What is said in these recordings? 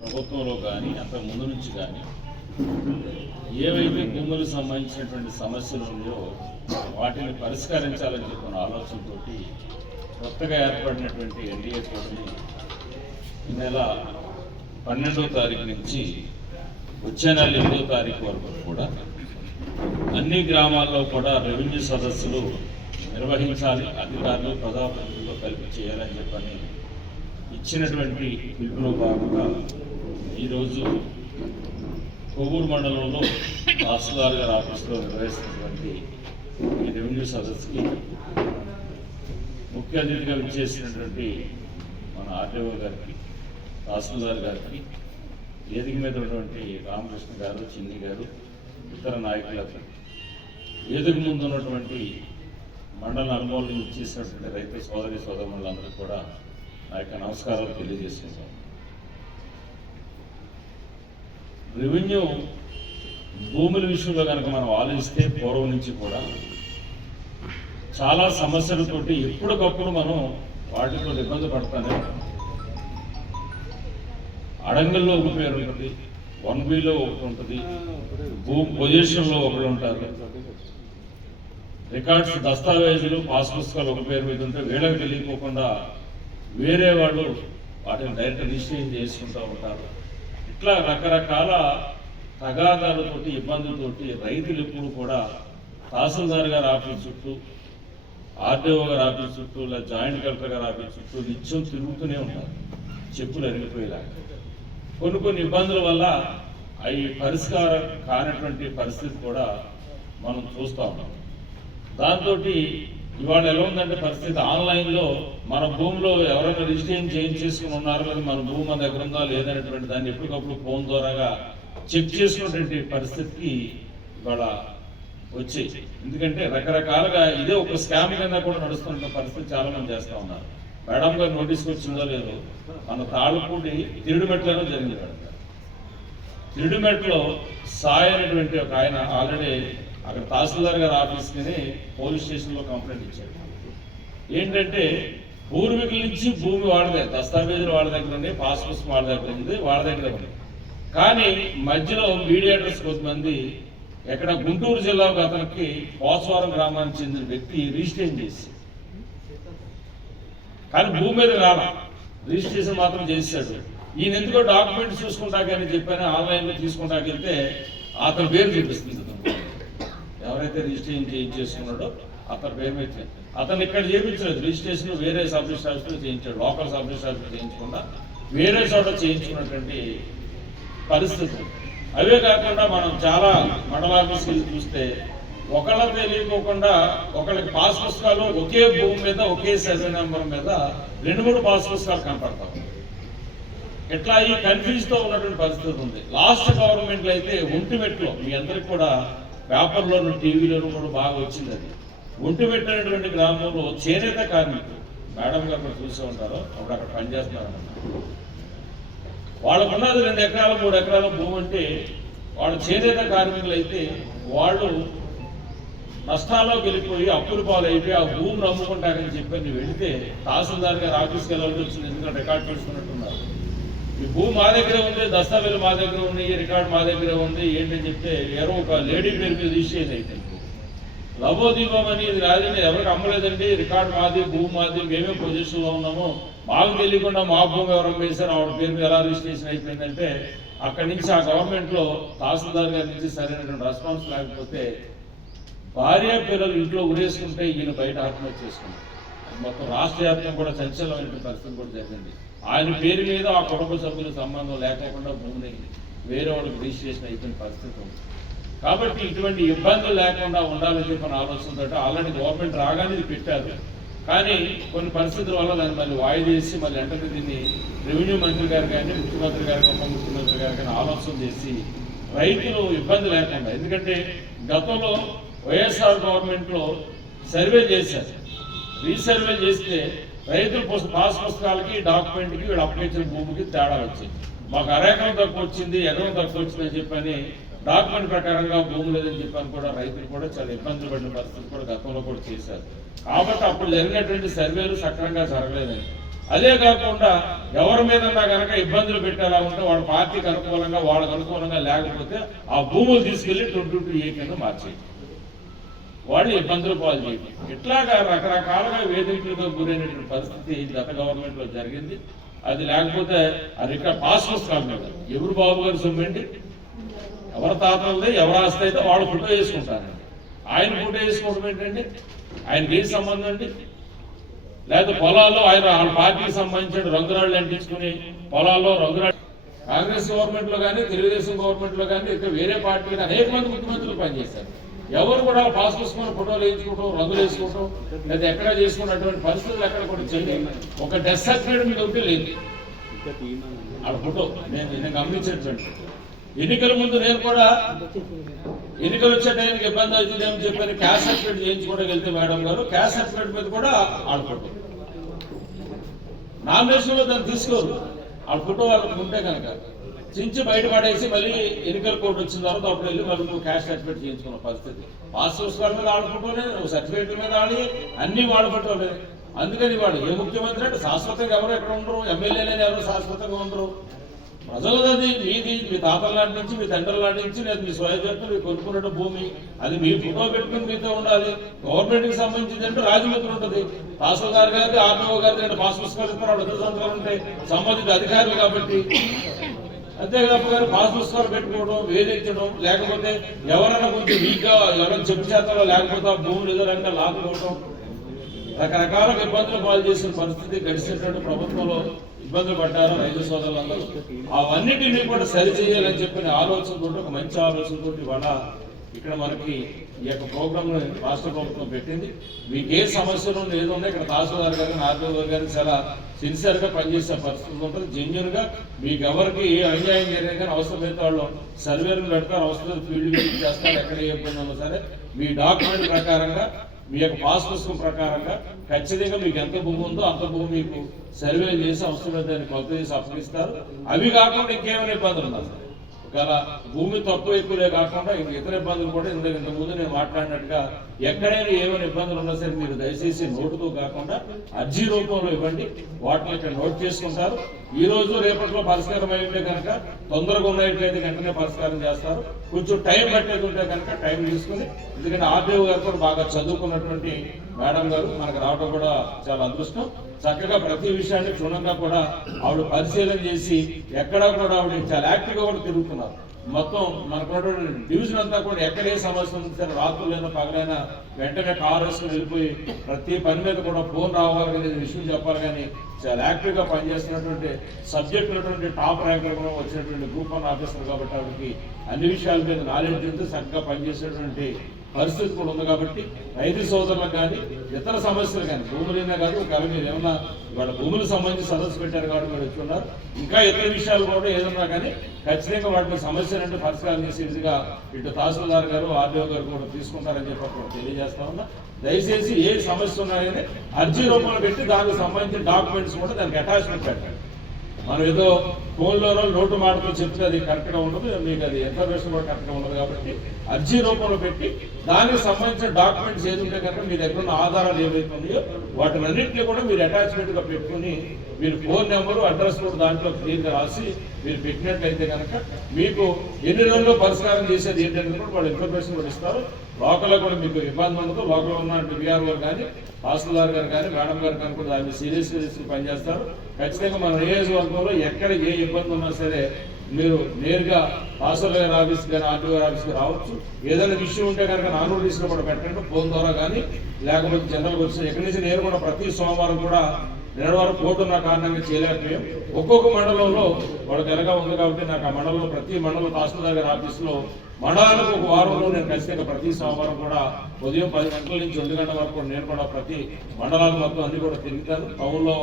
ప్రభుత్వంలో కానీ అంత ముందు నుంచి కానీ ఏవైతే భూములకు సంబంధించినటువంటి సమస్యలు ఉన్నాయో వాటిని పరిష్కరించాలని చెప్పిన ఆలోచనతో కొత్తగా ఏర్పడినటువంటి ఎన్డీఏ కూటమి ఈ నెల పన్నెండో తారీఖు నుంచి వచ్చే నెల ఎనిమిదో తారీఖు వరకు కూడా అన్ని గ్రామాల్లో కూడా రెవెన్యూ సదస్సులు నిర్వహించాలి అధికారులు ప్రజాప్రతినిధులు కలిపి చేయాలని చెప్పని ఇచ్చినటువంటి పిలుపులో భాగంగా ఈరోజు కొవ్వూరు మండలంలో తహసీల్దార్ గారి ఆఫీసులో నిర్వహిస్తున్నటువంటి ఈ రెవెన్యూ సదస్సుకి ముఖ్య అతిథిగా విచ్చేసినటువంటి మన ఆర్టీఓ గారికి తహసీల్దార్ గారికి వేదిక మీద ఉన్నటువంటి రామకృష్ణ గారు చిన్ని గారు ఇతర నాయకులకు వేదిక ముందు ఉన్నటువంటి మండల అనుభవం ఇచ్చేసినటువంటి రైతు సోదరి సోదరులందరూ కూడా నా యొక్క నమస్కారాలు తెలియజేసుకుంటాం రెవెన్యూ భూముల విషయంలో కనుక మనం ఆలోచిస్తే పూర్వం నుంచి కూడా చాలా సమస్యలతోటి ఎప్పటికప్పుడు మనం వాటితో ఇబ్బంది పడతానే అడంగల్లో ఒక పేరు ఉంటుంది వన్ బిలో ఒకటి ఉంటుంది భూ పొజిషన్లో ఒకరు ఉంటారు. రికార్డ్స్ దస్తావేజులు పాస్ పుస్తకాలు ఒక పేరు మీద ఉంటే వీళ్ళకి తెలియకోకుండా వేరే వాళ్ళు వాటిని డైరెక్ట్ రిజిస్ట్రేషన్ చేసుకుంటూ ఉంటారు. ఇట్లా రకరకాల తగాదాలతోటి ఇబ్బందులతోటి రైతులు ఎప్పుడు కూడా తహసీల్దార్ గారు ఆఫీస్ చుట్టూ ఆర్డీఓ గారు ఆఫీస్ చుట్టూ లేదా జాయింట్ కలెక్టర్ గారు ఆఫీస్ చుట్టూ నిత్యం తిరుగుతూనే ఉంటారు. చెప్పులు అరిగిపోయేలాగా. కొన్ని కొన్ని ఇబ్బందుల వల్ల అవి పరిష్కారం కానటువంటి పరిస్థితి కూడా మనం చూస్తూ ఉన్నాం. దాంతో ఇవాళ ఎలా ఉందంటే పరిస్థితి ఆన్లైన్లో మన భూమిలో ఎవరైనా రిజిస్ట్రేషన్ చేంజ్ చేసుకుని ఉన్నారు లేదా మన భూమి మన దగ్గర ఉందా లేదనేటువంటి దాన్ని ఎప్పటికప్పుడు ఫోన్ ద్వారాగా చెక్ చేసుకునేటువంటి పరిస్థితికి ఇవాళ వచ్చాయి. ఎందుకంటే రకరకాలుగా ఇదే ఒక స్కామ్ కింద కూడా నడుస్తున్న పరిస్థితి చాలా మంది చేస్తూ ఉన్నారు. మేడం గారు నోటీస్కి వచ్చిందో లేదో మన తాళపూడి తిరుడుమెట్లలో జరిగింది మేడం తిరుడుమెట్లో సాయి అనేటువంటి ఒక ఆయన ఆల్రెడీ అక్కడ తహసీల్దార్ గారి ఆఫీస్కి పోలీస్ స్టేషన్లో కంప్లైంట్ ఇచ్చాడు ఏంటంటే పూర్వీకుల నుంచి భూమి వాళ్ళ దగ్గర దస్తావేజులు వాళ్ళ దగ్గర ఉంది పాస్ పుస్తకం దగ్గర ఉంది వాళ్ళ దగ్గర ఉంది. కానీ మధ్యలో మీడియేటర్స్ కొంతమంది ఎక్కడ గుంటూరు జిల్లాకు అతనికి పోసవరం గ్రామానికి చెందిన వ్యక్తి రిజిస్ట్రేషన్ చేసి. కానీ భూమి మీద రాల. రిజిస్ట్రేషన్ మాత్రం చేశాడు. ఈయన ఎందుకో డాక్యుమెంట్స్ చూసుకుంటాకని చెప్పాను ఆన్లైన్లో తీసుకుంటాకెళ్తే అతని పేరు చూపిస్తుంది. ఎవరైతే రిజిస్ట్రేషన్ చేయించేసుకున్నాడో అతను పేరు అతను ఇక్కడ చేయించలేదు. రిజిస్ట్రేషన్ వేరే సబ్ రిజిస్టర్ చేయించాడు. లోకల్ సబ్ రిజిస్టర్ ఆఫీస్లో చేయించకుండా వేరే చోట చేయించుకున్నటువంటి పరిస్థితి. అవే కాకుండా మనం చాలా మండల ఆఫీస్కి చూస్తే ఒకళ్ళ తెలియకోకుండా ఒకళ్ళకి పాస్ పుస్తకాలు ఒకే భూమి మీద ఒకే సర్వే నెంబర్ మీద రెండు మూడు పాస్ పుస్తకాలు కనపడతాం ఇట్లా ఈ కన్ఫ్యూజ్తో ఉన్నటువంటి పరిస్థితి ఉంది. లాస్ట్ గవర్నమెంట్లో అయితే ఒంటిమెట్లో మీ అందరికి కూడా పేపర్లోను టీవీలోను కూడా బాగా వచ్చింది అది. ఒంటి పెట్టినటువంటి గ్రామంలో చేనేత కార్మికులు మేడం గారు కూడా చూసే ఉంటారు అప్పుడు అక్కడ పనిచేస్తున్నారు వాళ్ళకు ఉన్నది రెండు ఎకరాల మూడు ఎకరాల భూమి అంటే వాళ్ళు చేనేత కార్మికులు అయితే వాళ్ళు నష్టాల్లోకి వెళ్ళిపోయి అప్పుల పాలు అయిపోయి ఆ భూమిని అమ్ముకుంటారని చెప్పి నువ్వు వెళితే తహసీల్దార్ గారు ఆఫీస్కి వెళ్ళాల్సి వచ్చింది ఎందుకంటే రికార్డ్ పెట్టుకున్నట్టున్నారు ఈ భూమి మా దగ్గరే ఉంది దస్తావేలు మా దగ్గర ఉంది ఈ రికార్డ్ మా దగ్గరే ఉంది ఏంటని చెప్తే ఎవరో ఒక లేడీ పేరు మీద రిజిస్ట్రేషన్ అయితే. లవోదీపం అని ఇది ఎవరికి అమ్మలేదండి రికార్డ్ మాది భూమి మాది మేమే పొజిషన్లో ఉన్నాము మాకు తెలియకుండా మా భూమి ఎవరు అమ్మేశారు ఆవిడ పేరు మీద ఎలా రిజిస్ట్రేషన్ అయిపోయిందంటే అక్కడి నుంచి ఆ గవర్నమెంట్లో తహసీల్దార్ గారి నుంచి సరైనటువంటి రెస్పాన్స్ లేకపోతే భార్య పిల్లలు ఇంట్లో ఉరేసుకుంటే ఈయన బయట ఆత్మహత్య చేసుకున్నారు మొత్తం రాష్ట్ర వ్యాప్తం కూడా సంచలనమైన పరిస్థితి కూడా జరిగింది. ఆయన పేరు మీద ఆ కుటుంబ సభ్యుల సంబంధం లేకుండా భూమిని వేరే వాళ్ళకి రిజిస్ట్రేషన్ అయిపోయిన పరిస్థితి ఉంది. కాబట్టి ఇటువంటి ఇబ్బందులు లేకుండా ఉండాలని చెప్పిన ఆలోచనతో ఆల్రెడీ గవర్నమెంట్ రాగానే ఇది పెట్టారు. కానీ కొన్ని పరిస్థితుల వల్ల దాన్ని మళ్ళీ వాయిదా చేసి మళ్ళీ వెంటనే దీన్ని రెవెన్యూ మంత్రి గారు కానీ ముఖ్యమంత్రి గారు ఉప ముఖ్యమంత్రి గారు కానీ ఆలోచన చేసి రైతులు ఇబ్బంది లేకుండా ఎందుకంటే గతంలో వైఎస్ఆర్ గవర్నమెంట్లో సర్వే చేశారు. రీసర్వే చేస్తే రైతుల పాస్ పుస్తకాలకి డాక్యుమెంట్కి వీళ్ళు అప్లికేషన్ భూమికి తేడా వచ్చింది. మాకు అరెకరం తక్కువ వచ్చింది ఎకరం తక్కువ వచ్చిందని చెప్పని డాక్యుమెంట్ ప్రకారంగా భూమి లేదని చెప్పని కూడా రైతులు కూడా చాలా ఇబ్బందులు పడిన పరిస్థితులు కూడా గతంలో కూడా చేశారు. కాబట్టి అప్పుడు జరిగినటువంటి సర్వేలు సక్రమంగా జరగలేదని అదే కాకుండా ఎవరి మీద కనుక ఇబ్బందులు పెట్టేలా ఉంటే వాళ్ళ పార్టీకి అనుకూలంగా వాళ్ళకి అనుకూలంగా లేకపోతే ఆ భూములు తీసుకెళ్ళి ట్వంటీ టూ ఏ కింద మార్చేది వాళ్ళు ఇబ్బందులు పాలు చేయడం ఇట్లాగా రకరకాలుగా వేదికలతో గురైనటువంటి పరిస్థితి గత గవర్నమెంట్లో జరిగింది. అది లేకపోతే అది ఇక్కడ పాస్ పుస్తకాలు ఎవరు బాబు గారు సొమ్మండి ఎవరి తాతలది ఎవరు ఆస్తి అయితే వాళ్ళు ఫోటో వేసుకుంటారండి. ఆయన ఫోటో వేసుకోవడం ఏంటండి? ఆయనకి ఏం సంబంధం అండి? లేదా పొలాల్లో ఆయన వాళ్ళ పార్టీకి సంబంధించిన రంగురాళ్ళు అంటించుకుని పొలాల్లో రంగురాళ్ళు కాంగ్రెస్ గవర్నమెంట్లో కానీ తెలుగుదేశం గవర్నమెంట్లో కానీ ఇక్కడ వేరే పార్టీలు అనేక మంది ముఖ్యమంత్రులు పనిచేశారు. ఎవరు కూడా పాస్ పుస్తకం ఫోటోలు వేయించుకోవటం రంగులు వేసుకోవటం లేదా ఎక్కడ చేసుకున్నటువంటి పరిస్థితులు ఎక్కడ కూడా చెల్లి ఒక డెత్ సర్టిఫికేట్ మీద ఉంటే లేదు. ఆ ఫోటో నేను నేను గమనించేటువంటి ఎన్నికల ముందు నేను కూడా ఎన్నికలు వచ్చే టైంకి ఇబ్బంది అవుతుంది అని చెప్పని క్యాష్ సర్టిఫికేట్ చేయించుకోవడానికి వెళ్తే మేడం గారు క్యాష్ సర్టిఫికేట్ మీద కూడా ఆడ ఫోటో. నామినేషన్లో దాన్ని తీసుకోరు. ఆ ఫోటో వాళ్ళకి ఉంటే కనుక. చించి బయటపడేసి మళ్ళీ ఎన్నికల కోర్టు వచ్చిన తర్వాత అప్పుడు వెళ్ళి మళ్ళీ నువ్వు క్యాష్ సర్టిఫికేట్ చేయించుకున్న పరిస్థితి. పాస్ పుస్తకాల మీద ఆడుకుంటూనే నువ్వు సర్టిఫికేట్ల మీద ఆడి అన్ని వాళ్ళ అందుకని వాడు ఏ ముఖ్యమంత్రి అంటే శాశ్వతంగా ఎవరు ఎక్కడ ఉండరు ఎమ్మెల్యేలని ఎవరు శాశ్వతంగా ఉండరు. ప్రజలది మీది మీ తాతల నాటి నుంచి మీ తండ్రుల నాటి నుంచి లేదా మీ స్వయంతో మీరు కొనుక్కున్న భూమి అది మీ ఫోటో పెట్టుకుని మీతో ఉండాలి. గవర్నమెంట్కి సంబంధించింది అంటే రాజమిత్రులు ఉంటుంది. తహసీల్దార్ గారిది ఆర్డీఓ గారిది అంటే పాస్ పుస్తకాలు ఇస్తారు వాళ్ళు సంతకాలు ఉంటాయి సంబంధిత అధికారులు కాబట్టి. అంతేకాకుండా పాస్ పుస్తకాలు పెట్టుకోవడం వేధించడం లేకపోతే ఎవరైనా కొంచెం వీక్ ఎవరైనా చెప్పు చేస్తారో లేకపోతే భూములు ఏదో రకంగా లాక్కోవడం రకరకాల ఇబ్బందులు పాలు చేసిన పరిస్థితి గడిచినటువంటి ప్రభుత్వంలో ఇబ్బందులు పడ్డారు రైతు సోదరులందరూ. అవన్నిటిని కూడా సరి చేయాలని చెప్పిన ఆలోచనతో ఒక మంచి ఆలోచనతో ఇవాళ ఇక్కడ మనకి ఈ యొక్క ప్రోగ్రామ్ రాష్ట్ర ప్రభుత్వం పెట్టింది. మీకు ఏ సమస్యలు ఏదో ఉన్నాయి ఇక్కడ తహసీల్దార్ గారు ఆర్డీఓ గారు చాలా సిన్సియర్గా పనిచేసే పరిస్థితులు ఉంటుంది. జెన్యున్గా మీకు ఎవరికి ఏ అన్యాయం జరిగినా కానీ అవసరమైతే వాళ్ళు సర్వేలు పెడతారు అవసరం ఫీల్డ్ విజిట్ చేస్తారు ఎక్కడ ఏ ఇబ్బంది ఉన్నా సరే. మీ డాక్యుమెంట్ ప్రకారంగా మీ యొక్క పాస్ పుస్తకం ప్రకారంగా ఖచ్చితంగా మీకు ఎంత భూమి ఉందో అంత భూమి మీకు సర్వే చేసి అవసరమైతే కొత్త చేసి అప్పగిస్తారు. అవి కాకుండా ఇంకేమైనా ఇబ్బందులు ఉన్నా గల భూమి తక్కువ ఎక్కువలే కాకుండా ఇంక ఇతర ఇబ్బందులు కూడా ఇంత ఇంత ముందు నేను మాట్లాడినట్టుగా ఎక్కడైనా ఏమైనా ఇబ్బందులు ఉన్నా సరే మీరు దయచేసి నోటుతో కాకుండా అర్జీ రూపంలో ఇవ్వండి. వాటిని ఇక్కడ నోట్ చేసుకుంటారు. ఈ రోజు రేపట్లో పరిష్కారం అయితే కనుక తొందరగా ఉన్నట్లయితే వెంటనే పరిష్కారం చేస్తారు. కొంచెం టైం పట్టేది ఉంటే కనుక టైం తీసుకుని ఎందుకంటే ఆర్డీఓ గారు కూడా బాగా చదువుకున్నటువంటి మేడం గారు మనకు రావడం కూడా చాలా అదృష్టం. చక్కగా ప్రతి విషయాన్ని క్షుణ్ణంగా కూడా ఆవిడ పరిశీలన చేసి ఎక్కడా కూడా ఆవిడ చాలా యాక్టివ్గా కూడా తిరుగుతున్నారు. మొత్తం మనకున్నటువంటి డివిజన్ అంతా కూడా ఎక్కడ ఏ సమస్య ఉంది సరే రాత్రులైనా పగలైనా వెంటనే కారు వేసుకుని వెళ్ళిపోయి ప్రతి పని మీద కూడా ఫోన్ రావాలి అనేది విషయం చెప్పాలి కానీ చాలా యాక్టివ్గా పనిచేస్తున్నటువంటి సబ్జెక్ట్ ఉన్నటువంటి టాప్ ర్యాంకర్ కూడా వచ్చినటువంటి గ్రూప్ వన్ ఆఫీసర్ కాబట్టి ఆవిడకి అన్ని విషయాల మీద నాలెడ్జ్ ఉంది చక్కగా పనిచేసేటువంటి పరిస్థితి కూడా ఉంది కాబట్టి రైతు సోదరులకు కానీ ఇతర సమస్యలు కానీ భూములైనా కాదు ఒకవేళ మీరు ఏమన్నా ఇవాళ భూములకు సంబంధించి సదస్సు పెట్టారు కాబట్టి మీరు వచ్చిన్నారు. ఇంకా ఇతర విషయాలు కూడా ఏదన్నా కానీ ఖచ్చితంగా వాటిని సమస్యలు అంటే పరిష్కారం చేసే విధంగా ఇటు తహసీల్దార్ గారు ఆర్డీఓ గారు కూడా తీసుకుంటారని చెప్పి అక్కడ తెలియజేస్తా ఉన్నా. దయచేసి ఏ సమస్య ఉన్నాయని అర్జీ రూపంలో పెట్టి దానికి సంబంధించిన డాక్యుమెంట్స్ కూడా దానికి అటాచ్మెంట్ పెట్టండి. మనం ఏదో ఫోన్లోనో నోటు మాటతో చెప్తే అది కరెక్ట్గా ఉండదు మీకు అది ఇన్ఫర్మేషన్ కూడా కరెక్ట్గా ఉండదు కాబట్టి అర్జీ రూపంలో పెట్టి దానికి సంబంధించిన డాక్యుమెంట్స్ ఏది ఉంటే కనుక మీ దగ్గర ఉన్న ఆధారాలు ఏవైతే ఉన్నాయో వాటినన్నింటినీ కూడా మీరు అటాచ్మెంట్గా పెట్టుకుని మీరు ఫోన్ నెంబరు అడ్రస్ కూడా దాంట్లో క్లియర్గా రాసి మీరు పెట్టినట్లయితే కనుక మీకు ఎన్ని రోజుల్లో పరిష్కారం చేసేది ఏంటంటే కూడా వాళ్ళు ఇన్ఫర్మేషన్ కూడా ఇస్తారు. లోకల్లో కూడా మీకు ఇబ్బంది ఉండదు. లోకల్లో ఉన్న డివిఆర్ఓ కానీ తహసీల్దార్ గారు కానీ మేడం గారు కానీ కూడా దాన్ని సీరియస్గా తీసుకుని పనిచేస్తారు. ఖచ్చితంగా మన నియోజకవర్గంలో ఎక్కడ ఏ ఇబ్బంది ఉన్నా సరే మీరు నేరుగా తహసీల్దార్ గారి ఆఫీస్ కానీ ఆర్టీఓ గారి ఆఫీస్కి రావచ్చు. ఏదైనా విషయం ఉంటే కనుక నాన్ నోటీస్లో కూడా పెట్టండి ఫోన్ ద్వారా కానీ లేకపోతే జనరల్గా వచ్చి ఎక్కడి నుంచి నేను కూడా ప్రతి సోమవారం కూడా నిన్నటి కోర్టు నా కారణంగా చేయలేకపోయాం. ఒక్కొక్క మండలంలో వాళ్ళకి ఎలాగా ఉంది కాబట్టి నాకు ఆ మండలంలో ప్రతి మండలం తహసీల్దార్ గారి ఆఫీస్లో మండలాలకు ఒక వారంలో నేను ఖచ్చితంగా ప్రతి సోమవారం కూడా ఉదయం పది గంటల నుంచి రెండు గంటల వరకు నేను కూడా ప్రతి మండలాలు మొత్తం అన్ని కూడా తిరుగుతాను. టౌన్లో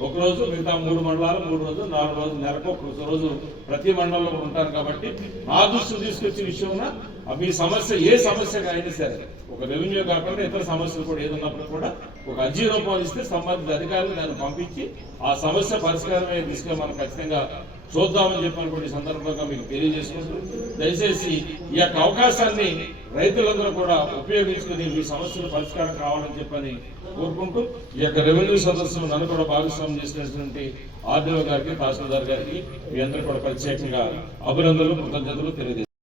ఒక రోజు మిగతా మూడు మండలాలు మూడు రోజులు నాలుగు రోజులు నెలకు ఒక రోజు ప్రతి మండలంలో కూడా ఉంటాను కాబట్టి నా దృష్టి తీసుకొచ్చే విషయంలో మీ సమస్య ఏ సమస్యగా అయినా సరే ఒక రెవెన్యూ కాకుండా ఇతర సమస్యలు కూడా ఏదన్నప్పుడు కూడా ఒక అర్జీ రూపంలో ఇస్తే సంబంధిత అధికారులు దాన్ని పంపించి ఆ సమస్య పరిష్కారమే తీసుకొని మనం ఖచ్చితంగా చూద్దామని చెప్పినటువంటి సందర్భంగా మీకు తెలియజేసుకుంటూ దయచేసి ఈ యొక్క అవకాశాన్ని రైతులందరూ కూడా ఉపయోగించుకుని మీ సమస్యలు పరిష్కారం కావాలని చెప్పని కోరుకుంటూ ఈ యొక్క రెవెన్యూ సదస్సును నన్ను కూడా భాగస్వామ్యం చేసినటువంటి ఆర్డీఓ గారికి తహసీల్దార్ గారికి మీ అందరూ కూడా ప్రత్యేకంగా అభినందనలు కృతజ్ఞతలు తెలియజేస్తారు